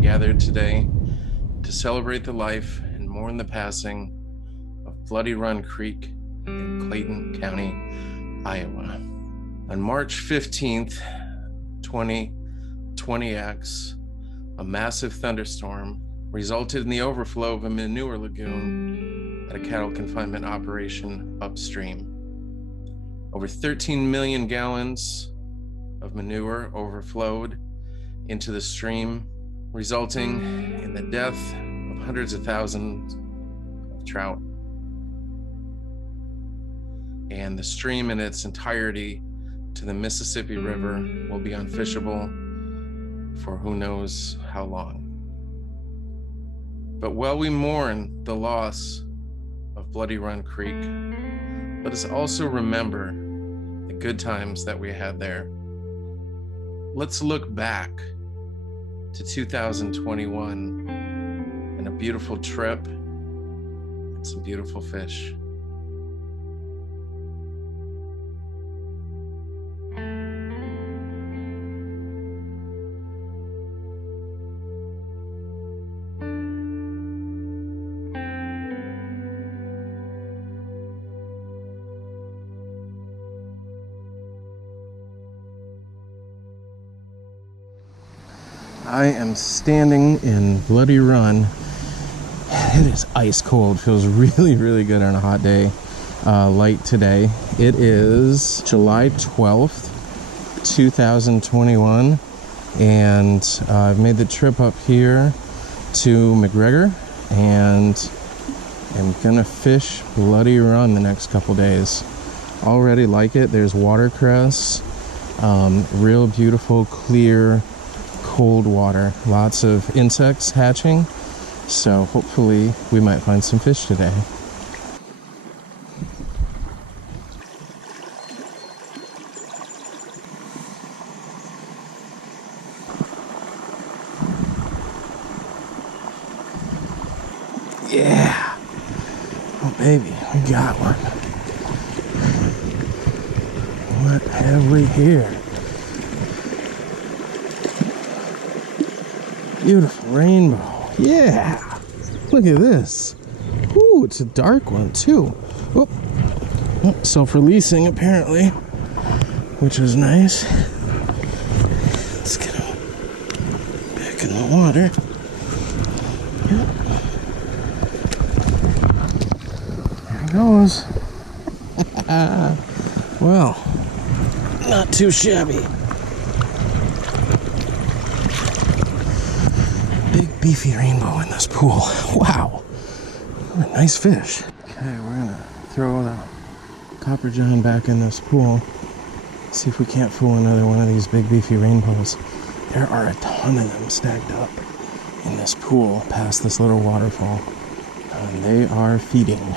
gathered today to celebrate the life and mourn the passing of Bloody Run Creek in Clayton County, Iowa. On March 15th, 2020X, a massive thunderstorm resulted in the overflow of a manure lagoon at a cattle confinement operation upstream. Over 13 million gallons of manure overflowed into the stream, resulting in the death of hundreds of thousands of trout. And the stream in its entirety to the Mississippi River will be unfishable for who knows how long. But while we mourn the loss of Bloody Run Creek, let us also remember the good times that we had there. Let's look back to 2021 and a beautiful trip and some beautiful fish. I am standing in Bloody Run. It is ice cold. Feels really, really good on a hot day. Light today. It is July 12th, 2021. And I've made the trip up here to McGregor. And I'm gonna fish Bloody Run the next couple days. Already like it. There's watercress. Real beautiful, clear, cold water, lots of insects hatching, so hopefully we might find some fish today. Yeah, oh baby, we got one. What have we here? Beautiful rainbow. Yeah. Look at this. Ooh, it's a dark one too. Oh, self-releasing apparently, which is nice. Let's get him back in the water. Yep. There he goes. Well, not too shabby. Beefy rainbow in this pool. Wow. What a nice fish. Okay, we're gonna throw the copper john back in this pool. See if we can't fool another one of these big beefy rainbows. There are a ton of them stacked up in this pool past this little waterfall. And they are feeding.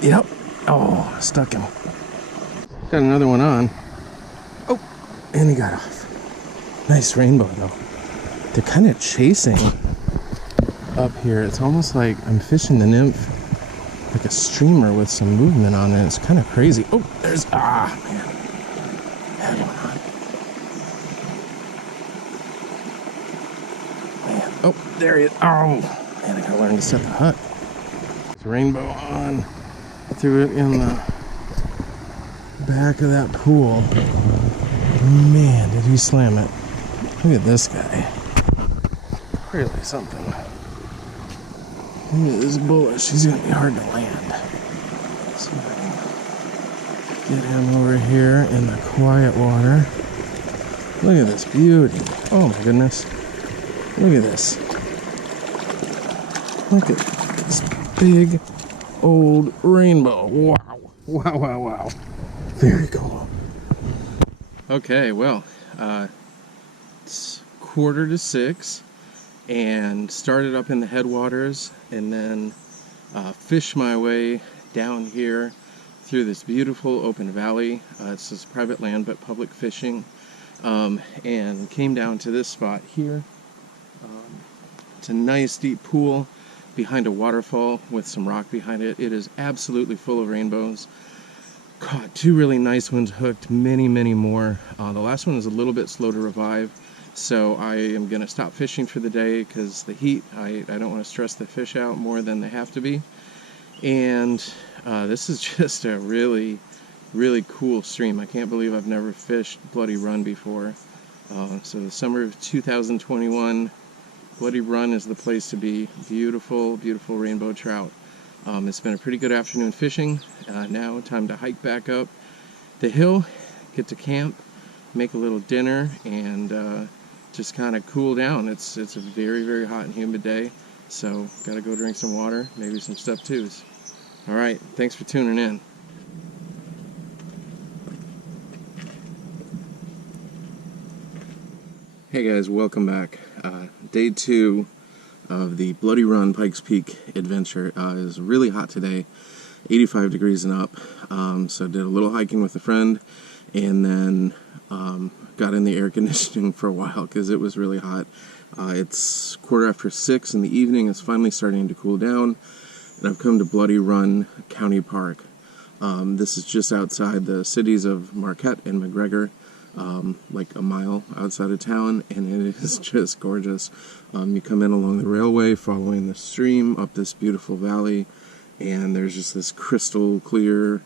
Yep. Oh, stuck him. Got another one on. Oh, and he got off. Nice rainbow though. They're kind of chasing up here. It's almost like I'm fishing the nymph like a streamer with some movement on it. It's kind of crazy. Oh, there's, man. Had one on. Man, oh, there he is. Oh, man, I gotta learn to set the hut. There's rainbow on. I threw it in the back of that pool. Man, did he slam it. Look at this guy. Really something. Look at this bullish. He's gonna be hard to land. So I can get him over here in the quiet water. Look at this beauty. Oh my goodness. Look at this. Look at this big old rainbow. Wow. Wow, wow, wow. Very cool. Okay, well, it's 5:45. And started up in the headwaters and then fished my way down here through this beautiful open valley. It's just private land but public fishing, and came down to this spot here. It's a nice deep pool behind a waterfall with some rock behind it. It is absolutely full of rainbows. Caught two really nice ones, hooked many more. The last one was a little bit slow to revive, so I am going to stop fishing for the day because the heat, I don't want to stress the fish out more than they have to be. And this is just a really cool stream. I can't believe I've never fished Bloody Run before. So the summer of 2021, Bloody Run is the place to be. Beautiful rainbow trout. It's been a pretty good afternoon fishing. Now time to hike back up the hill, get to camp, make a little dinner, and just kind of cool down. It's a very hot and humid day, so gotta go drink some water, maybe some step twos. All right, thanks for tuning in. Hey guys, welcome back. Day 2 of the Bloody Run Pikes Peak adventure. It was really hot today, 85 degrees and up. So did a little hiking with a friend, and then got in the air conditioning for a while because it was really hot. It's 6:15 in the evening. It's finally starting to cool down, and I've come to Bloody Run County Park. This is just outside the cities of Marquette and McGregor. Like a mile outside of town, and it is just gorgeous. You come in along the railway, following the stream up this beautiful valley, and there's just this crystal clear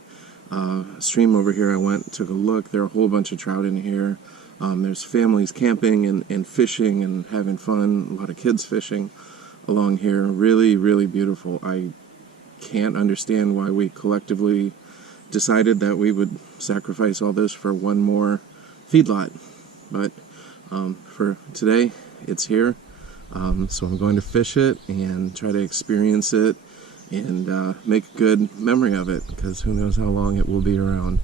stream over here. I went, took a look. There are a whole bunch of trout in here. There's families camping and fishing and having fun. A lot of kids fishing along here. Really beautiful. I can't understand why we collectively decided that we would sacrifice all this for one more feedlot, but for today it's here, so I'm going to fish it and try to experience it and make a good memory of it, because who knows how long it will be around.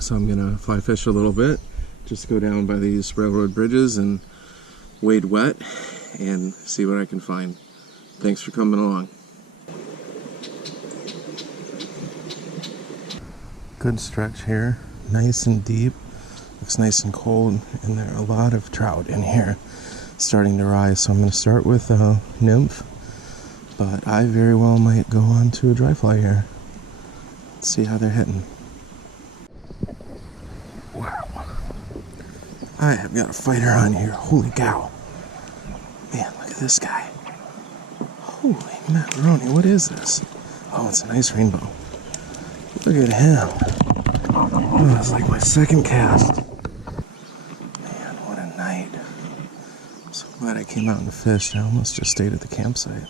So I'm gonna fly fish a little bit, just go down by these railroad bridges and wade wet and see what I can find. Thanks for coming along. Good stretch here, nice and deep. Looks nice and cold, and there are a lot of trout in here starting to rise. So I'm going to start with a nymph, but I very well might go on to a dry fly here. Let's see how they're hitting. Wow. I have got a fighter on here. Holy cow. Man, look at this guy. Holy macaroni, what is this? Oh, it's a nice rainbow. Look at him. Oh, it's like my second cast. Man, what a night. I'm so glad I came out and fished. I almost just stayed at the campsite.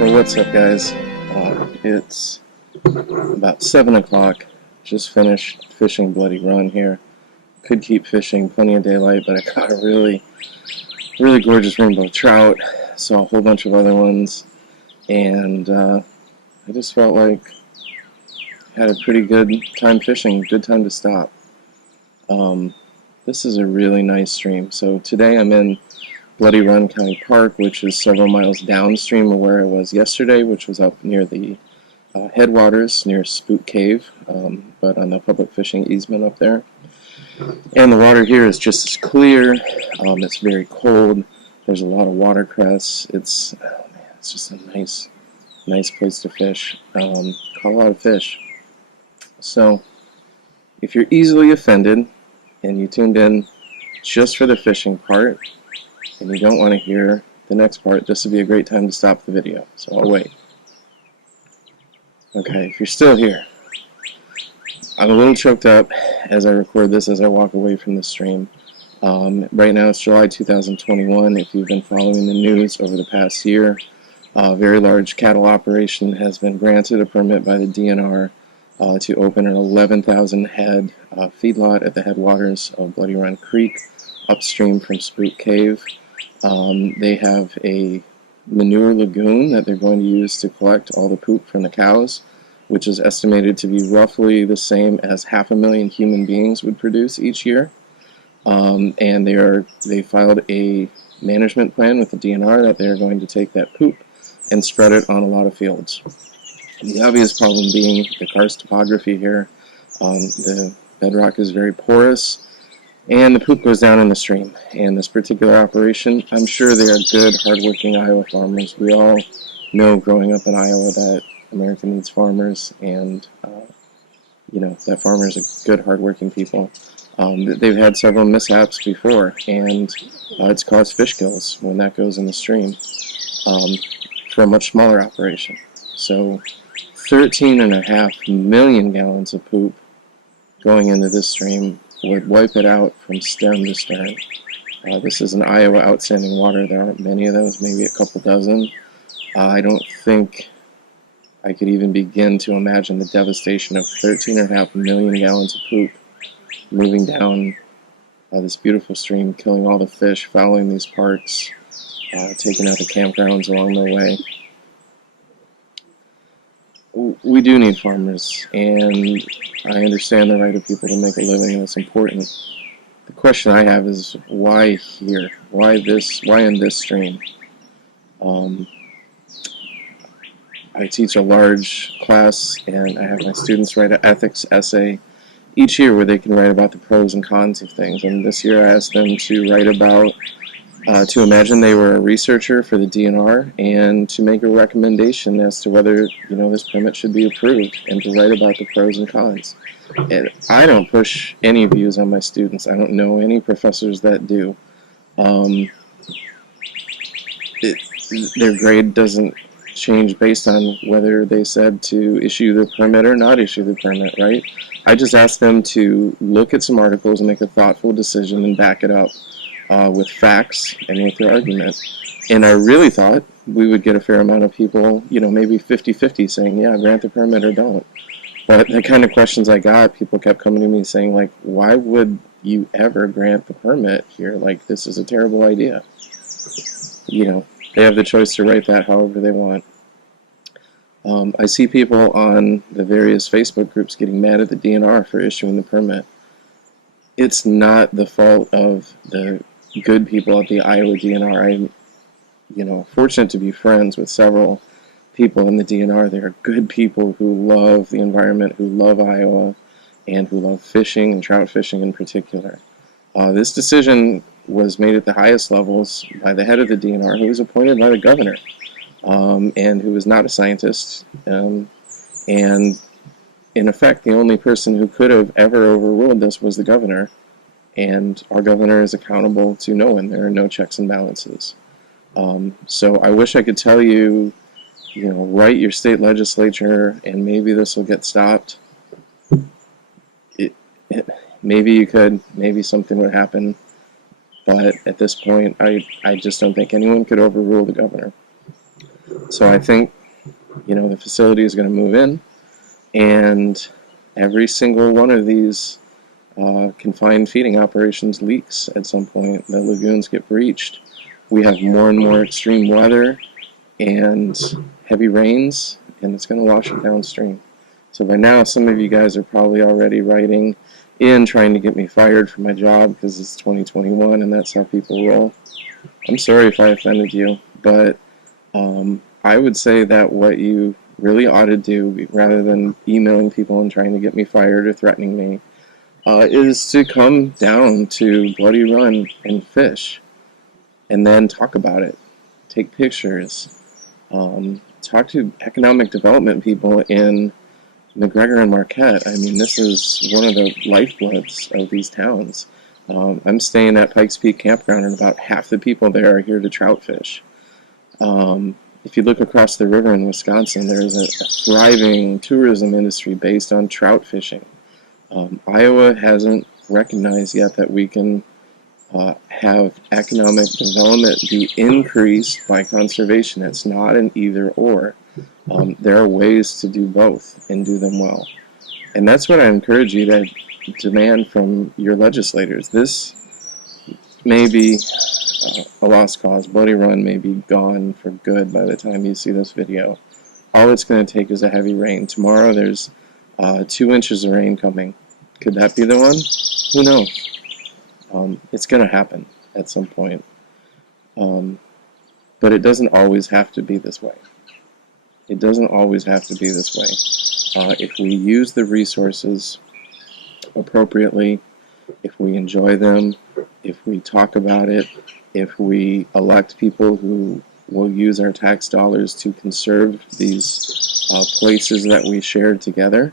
Well, what's up, guys? It's about 7 o'clock. Just finished fishing Bloody Run here. Could keep fishing, plenty of daylight, but I caught a really gorgeous rainbow trout. Saw a whole bunch of other ones, and I just felt like I had a pretty good time fishing. Good time to stop. This is a really nice stream. So today I'm in Bloody Run County Park, which is several miles downstream of where I was yesterday, which was up near the headwaters, near Spook Cave, but on the public fishing easement up there. And the water here is just as clear. It's very cold. There's a lot of watercress. It's, oh man, it's just a nice place to fish. Caught a lot of fish. So if you're easily offended and you tuned in just for the fishing part and you don't want to hear the next part, this would be a great time to stop the video. So I'll wait. Okay, if you're still here, I'm a little choked up as I record this, as I walk away from the stream. Right now it's July 2021. If you've been following the news over the past year, a very large cattle operation has been granted a permit by the DNR to open an 11,000 head feedlot at the headwaters of Bloody Run Creek, upstream from Spook Cave. They have a manure lagoon that they're going to use to collect all the poop from the cows, which is estimated to be roughly the same as 500,000 human beings would produce each year. And they filed a management plan with the DNR that they're going to take that poop and spread it on a lot of fields. The obvious problem being the karst topography here. The bedrock is very porous, and the poop goes down in the stream. And this particular operation, I'm sure they are good, hardworking Iowa farmers. We all know growing up in Iowa that America needs farmers, and that farmers are good, hardworking people. They've had several mishaps before, and it's caused fish kills when that goes in the stream for a much smaller operation. So 13.5 million gallons of poop going into this stream would wipe it out from stem to stern. This is an Iowa outstanding water. There aren't many of those, maybe a couple dozen. I don't think I could even begin to imagine the devastation of 13.5 million gallons of poop moving down this beautiful stream, killing all the fish, fouling these parks, taking out the campgrounds along the way. We do need farmers, and I understand the right of people to make a living, and it's important. The question I have is, why here? Why in this stream? I teach a large class, and I have my students write an ethics essay each year where they can write about the pros and cons of things. And this year I asked them to write about, to imagine they were a researcher for the DNR and to make a recommendation as to whether, this permit should be approved, and to write about the pros and cons. And I don't push any views on my students. I don't know any professors that do. Their grade doesn't change based on whether they said to issue the permit or not issue the permit, right? I just asked them to look at some articles and make a thoughtful decision and back it up with facts and with their argument. And I really thought we would get a fair amount of people, maybe 50-50 saying, yeah, grant the permit or don't. But the kind of questions I got, people kept coming to me saying, like, why would you ever grant the permit here? Like, this is a terrible idea. They have the choice to write that however they want. I see people on the various Facebook groups getting mad at the DNR for issuing the permit. It's not the fault of the good people at the Iowa DNR. I'm, fortunate to be friends with several people in the DNR. They are good people who love the environment, who love Iowa, and who love fishing and trout fishing in particular. This decision was made at the highest levels by the head of the DNR, who was appointed by the governor, and who was not a scientist. And in effect, the only person who could have ever overruled this was the governor. And our governor is accountable to no one. There are no checks and balances. So I wish I could tell you, write your state legislature and maybe this will get stopped. Maybe you could, maybe something would happen. But at this point, I just don't think anyone could overrule the governor. So I think, the facility is going to move in, and every single one of these confined feeding operations leaks at some point. The lagoons get breached. We have more and more extreme weather and heavy rains, and it's going to wash it downstream. So by now, some of you guys are probably already writing in trying to get me fired from my job because it's 2021 and that's how people roll. I'm sorry if I offended you, but I would say that what you really ought to do, rather than emailing people and trying to get me fired or threatening me, is to come down to Bloody Run and fish. and then talk about it. Take pictures. Talk to economic development people in McGregor and Marquette. I mean, this is one of the lifebloods of these towns. I'm staying at Pikes Peak Campground, and about half the people there are here to trout fish. If you look across the river in Wisconsin, there's a thriving tourism industry based on trout fishing. Iowa hasn't recognized yet that we can have economic development be increased by conservation. It's not an either or. There are ways to do both and do them well. And that's what I encourage you to demand from your legislators. This may be a lost cause. Bloody Run may be gone for good by the time you see this video. All it's going to take is a heavy rain. Tomorrow there's 2 inches of rain coming. Could that be the one? Who knows? It's going to happen at some point. But it doesn't always have to be this way. It doesn't always have to be this way. If we use the resources appropriately, if we enjoy them, if we talk about it, if we elect people who will use our tax dollars to conserve these places that we shared together,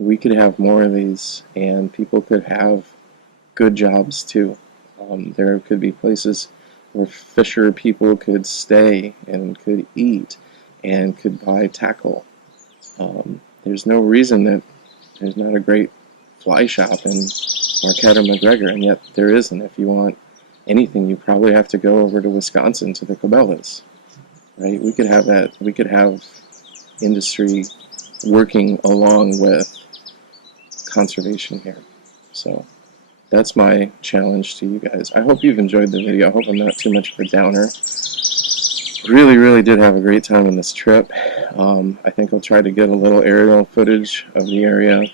we could have more of these, and people could have good jobs too. There could be places where fisher people could stay and could eat and could buy tackle. There's no reason that there's not a great fly shop in Marquette or McGregor, and yet there isn't. If you want anything, you probably have to go over to Wisconsin to the Cabela's, right? We could have that. We could have industry working along with conservation here. So that's my challenge to you guys. I hope you've enjoyed the video. I hope I'm not too much of a downer. Really did have a great time on this trip. I think I'll try to get a little aerial footage of the area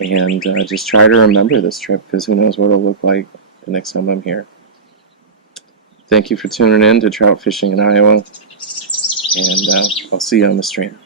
and just try to remember this trip, because who knows what it'll look like the next time I'm here. Thank you for tuning in to Trout Fishing in Iowa, and I'll see you on the stream.